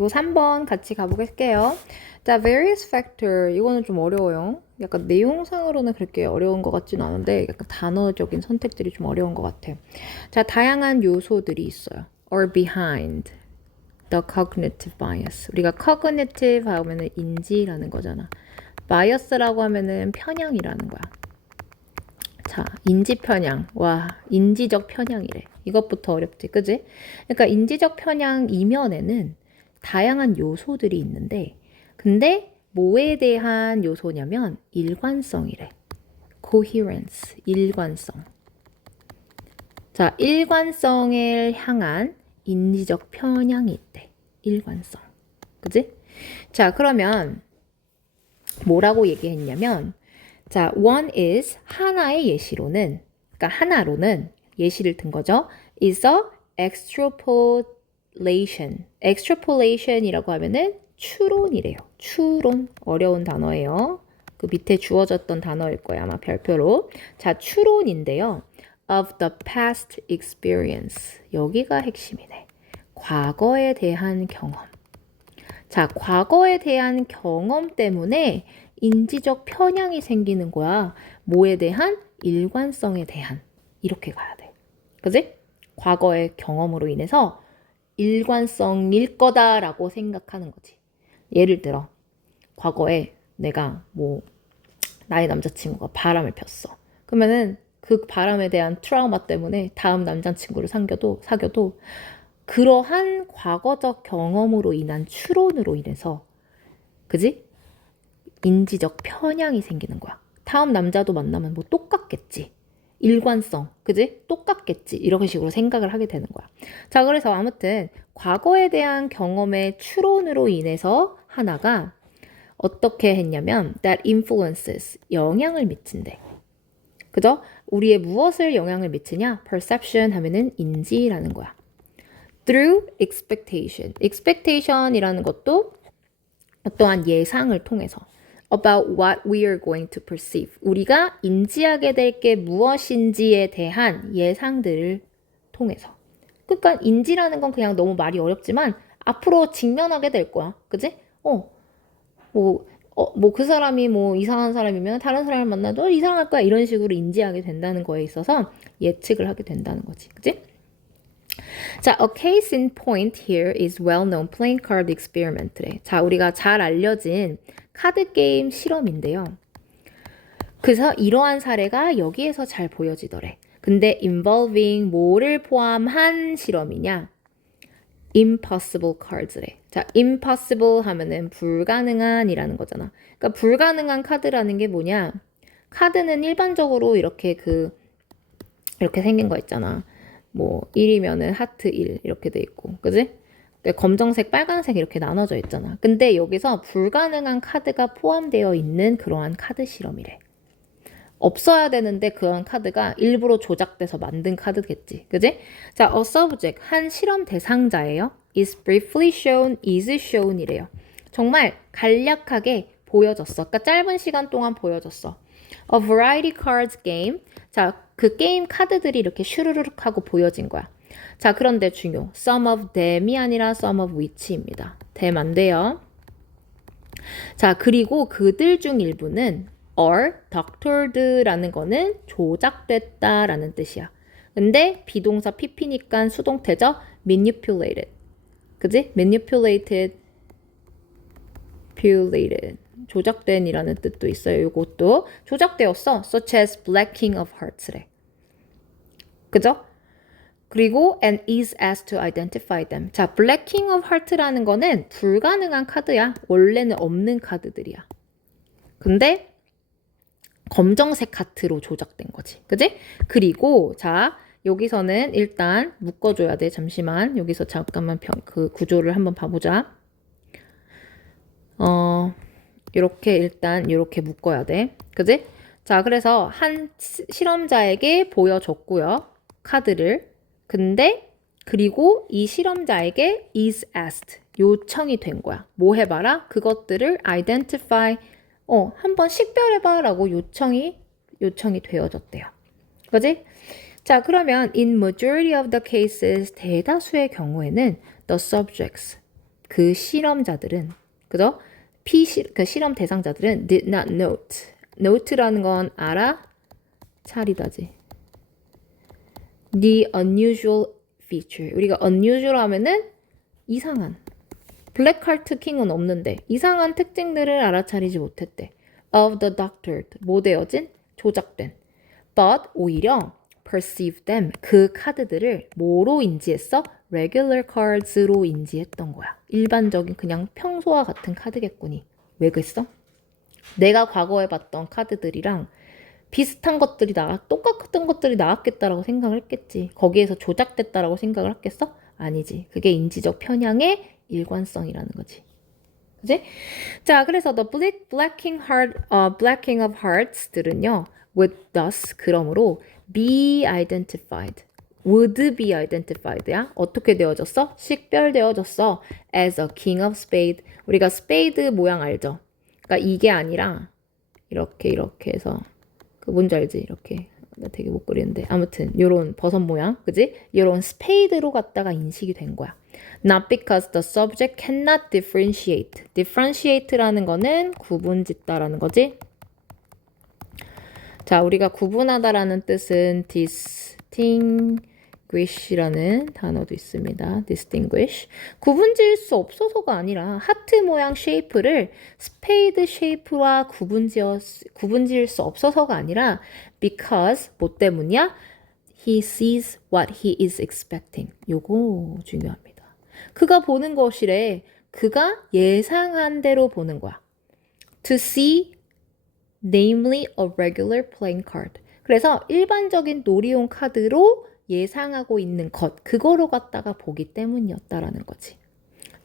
그리고 3번 같이 가보겠게요. 자, various factor. 이거는 좀 어려워요. 약간 내용상으로는 그렇게 어려운 것 같진 않은데 약간 단어적인 선택들이 좀 어려운 것 같아. 자, 다양한 요소들이 있어요. or behind the cognitive bias. 우리가 cognitive 하면은 인지라는 거잖아. bias라고 하면은 편향이라는 거야. 자, 인지 편향. 와, 인지적 편향이래. 이것부터 어렵지, 그지? 그러니까 인지적 편향 이면에는 다양한 요소들이 있는데, 근데 뭐에 대한 요소냐면 일관성이래. coherence, 일관성. 자, 일관성을 향한 인지적 편향이 있대. 일관성. 그지? 자, 그러면 뭐라고 얘기했냐면, 자, one is 하나의 예시로는, 그러니까 하나로는 예시를 든 거죠. is a extrapolation. extrapolation이라고 하면은 추론이래요. 추론. 어려운 단어예요. 그 밑에 주어졌던 단어일 거예요. 아마 별표로. 자, 추론인데요. of the past experience. 여기가 핵심이네. 과거에 대한 경험. 자, 과거에 대한 경험 때문에 인지적 편향이 생기는 거야. 뭐에 대한? 일관성에 대한. 이렇게 가야 돼. 그지? 과거의 경험으로 인해서 일관성일 거다라고 생각하는 거지. 예를 들어, 과거에 내가 나의 남자친구가 바람을 폈어. 그러면은 그 바람에 대한 트라우마 때문에 다음 남자친구를 사귀어도 그러한 과거적 경험으로 인한 추론으로 인해서, 그지? 인지적 편향이 생기는 거야. 다음 남자도 만나면 뭐 똑같겠지. 일관성, 그지? 똑같겠지. 이런 식으로 생각을 하게 되는 거야. 자, 그래서 아무튼 과거에 대한 경험의 추론으로 인해서 하나가 어떻게 했냐면 that influences, 영향을 미친대. 그죠? 우리의 무엇을 영향을 미치냐? perception 하면은 인지라는 거야. through expectation. expectation이라는 것도 어떠한 예상을 통해서 about what we are going to perceive. 우리가 인지하게 될 게 무엇인지에 대한 예상들을 통해서. 그러니까 인지라는 건 그냥 너무 말이 어렵지만 앞으로 직면하게 될 거야. 그지? 그 사람이 이상한 사람이면 다른 사람을 만나도 이상할 거야. 이런 식으로 인지하게 된다는 거에 있어서 예측을 하게 된다는 거지. 그지? 자, a case in point here is well-known playing card experiment래. 자, 우리가 잘 알려진 카드 게임 실험인데요. 그래서 이러한 사례가 여기에서 잘 보여지더래. 근데 involving 뭐를 포함한 실험이냐? impossible cards래. 자, impossible 하면은 불가능한이라는 거잖아. 그러니까 불가능한 카드라는 게 뭐냐? 카드는 일반적으로 이렇게 생긴 거 있잖아. 1이면은 하트 1 이렇게 돼 있고, 그지? 검정색, 빨간색 이렇게 나눠져 있잖아. 근데 여기서 불가능한 카드가 포함되어 있는 그러한 카드 실험이래. 없어야 되는데 그런 카드가 일부러 조작돼서 만든 카드겠지. 그지? 자, a subject, 한 실험 대상자예요. is briefly shown, is shown 이래요. 정말 간략하게 보여졌어. 그러니까 짧은 시간 동안 보여졌어. A variety cards game. 자, 그 게임 카드들이 이렇게 슈르륵 하고 보여진 거야. 자, 그런데 중요. some of them이 아니라 some of which입니다. them 안 돼요. 자, 그리고 그들 중 일부는 are doctored라는 거는 조작됐다라는 뜻이야. 근데 비동사 pp니까 수동태죠. manipulated. 그지? manipulated. 조작된이라는 뜻도 있어요. 이것도 조작되었어. such as blacking of hearts래. 그죠? 그리고 and is asked to identify them. 자, blacking of heart라는 거는 불가능한 카드야. 원래는 없는 카드들이야. 근데 검정색 하트로 조작된 거지. 그지? 그리고 자, 여기서는 일단 묶어줘야 돼. 잠시만. 여기서 잠깐만 그 구조를 한번 봐보자. 이렇게 묶어야 돼. 그지? 자, 그래서 한 실험자에게 보여줬고요. 카드를. 근데 그리고 이 실험자에게 is asked. 요청이 된 거야. 뭐 해봐라? 그것들을 identify. 한번 식별해봐 라고 요청이 되어졌대요. 그지? 자, 그러면 in majority of the cases, 대다수의 경우에는 the subjects, 그 실험자들은 그죠? 그 실험 대상자들은 did not note. note라는 건 알아차리다지. The unusual feature. 우리가 unusual 하면은 이상한. 블랙하트 킹은 없는데 이상한 특징들을 알아차리지 못했대. Of the doctored. 모되어진 조작된. But 오히려 perceive them. 그 카드들을 뭐로 인지했어? regular cards로 인지했던 거야. 일반적인 그냥 평소와 같은 카드겠거니. 왜 그랬어? 내가 과거에 봤던 카드들이랑 비슷한 것들이 똑같은 것들이 나왔겠다라고 생각을 했겠지. 거기에서 조작됐다라고 생각을 했겠어? 아니지. 그게 인지적 편향의 일관성이라는 거지. 그지? 자, 그래서 the blacking of hearts들은요, would thus, 그러므로 be identified. would be identified야. 어떻게 되어졌어? 식별되어졌어. as a king of spade. 우리가 spade 모양 알죠? 그러니까 이게 아니라 이렇게 해서 그 뭔지 알지? 이렇게. 나 되게 못 그리는데. 아무튼 요런 버섯 모양, 그지? 요런 스페이드로 갖다가 인식이 된 거야. Not because the subject cannot differentiate. differentiate라는 거는 구분짓다라는 거지. 자, 우리가 구분하다라는 뜻은 distinguish라는 단어도 있습니다. distinguish. 구분지을 수 없어서가 아니라 하트 모양 쉐이프를 스페이드 쉐이프와 구분지을 수 없어서가 아니라 because 뭐 때문이야? He sees what he is expecting. 요거 중요합니다. 그가 보는 것이래. 그가 예상한 대로 보는 거야. To see namely a regular playing card. 그래서 일반적인 놀이용 카드로 예상하고 있는 것, 그거로 갖다가 보기 때문이었다라는 거지.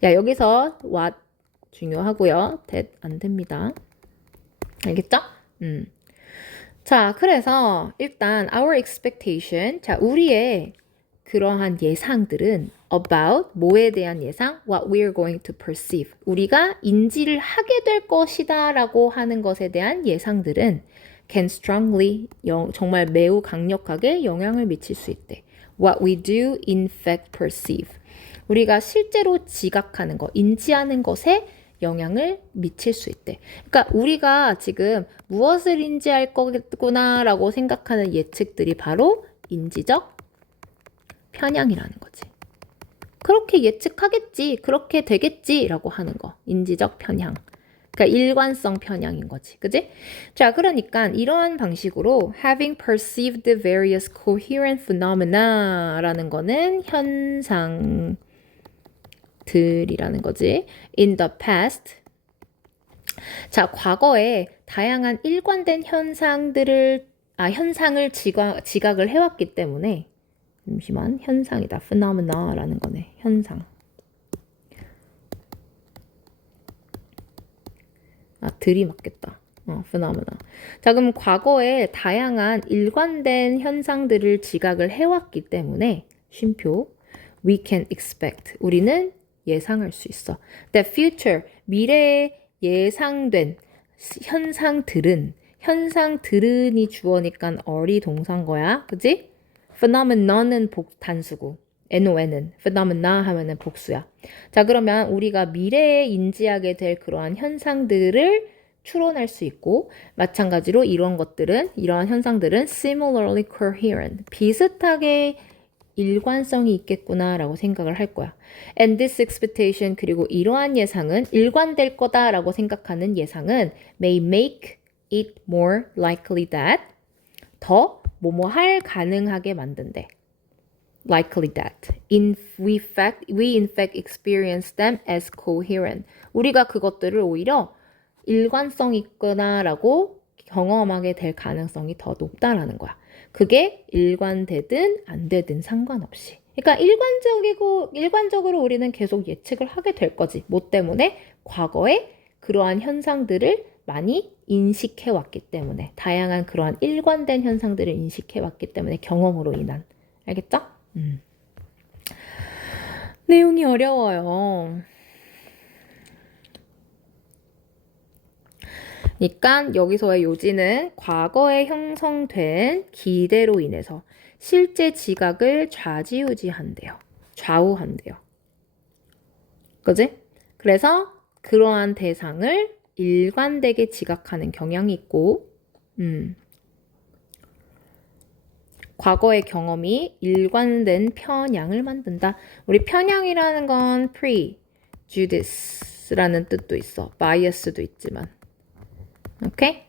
야, 여기서 what 중요하고요. that 안 됩니다. 알겠죠? 자, 그래서 일단 our expectation, 자, 우리의 그러한 예상들은 about 뭐에 대한 예상? What we are going to perceive. 우리가 인지를 하게 될 것이다 라고 하는 것에 대한 예상들은 can strongly, 정말 매우 강력하게 영향을 미칠 수 있대. What we do in fact perceive. 우리가 실제로 지각하는 것, 인지하는 것에 영향을 미칠 수 있대. 그러니까 우리가 지금 무엇을 인지할 거겠구나라고 생각하는 예측들이 바로 인지적 편향이라는 거지. 그렇게 예측하겠지, 그렇게 되겠지라고 하는 거. 인지적 편향. 그러니까 일관성 편향인 거지. 그지? 자, 그러니까 이러한 방식으로 having perceived the various coherent phenomena 라는 거는 현상들이라는 거지. In the past. 자, 과거에 다양한 일관된 현상을 지각을 해왔기 때문에 잠시만, 현상이다. phenomena라는 거네. 현상. 들이 맞겠다. phenomena. 자, 그럼 과거에 다양한 일관된 현상들을 지각을 해왔기 때문에 쉼표 we can expect. 우리는 예상할 수 있어. That future, 미래에 예상된 현상들은이 주어니까 어리 동사인 거야. 그지? phenomenon은 단수고 NON은 phenomena 하면은 복수야. 자, 그러면 우리가 미래에 인지하게 될 그러한 현상들을 추론할 수 있고, 마찬가지로 이러한 현상들은 similarly coherent, 비슷하게 일관성이 있겠구나라고 생각을 할 거야. And this expectation, 그리고 이러한 예상은 일관될 거다라고 생각하는 예상은 may make it more likely that, 더 뭐뭐할 가능하게 만든대. likely that. we in fact experience them as coherent. 우리가 그것들을 오히려 일관성 있구나라고 경험하게 될 가능성이 더 높다라는 거야. 그게 일관되든 안 되든 상관없이. 그러니까 일관적으로 우리는 계속 예측을 하게 될 거지. 뭐 때문에? 과거에 그러한 현상들을 많이 인식해 왔기 때문에. 다양한 그러한 일관된 현상들을 인식해 왔기 때문에 경험으로 인한. 알겠죠? 내용이 어려워요. 그러니까 여기서의 요지는 과거에 형성된 기대로 인해서 실제 지각을 좌우한대요. 그지? 그래서 그러한 대상을 일관되게 지각하는 경향이 있고, 과거의 경험이 일관된 편향을 만든다. 우리 편향이라는 건 prejudice라는 뜻도 있어. bias도 있지만. 오케이?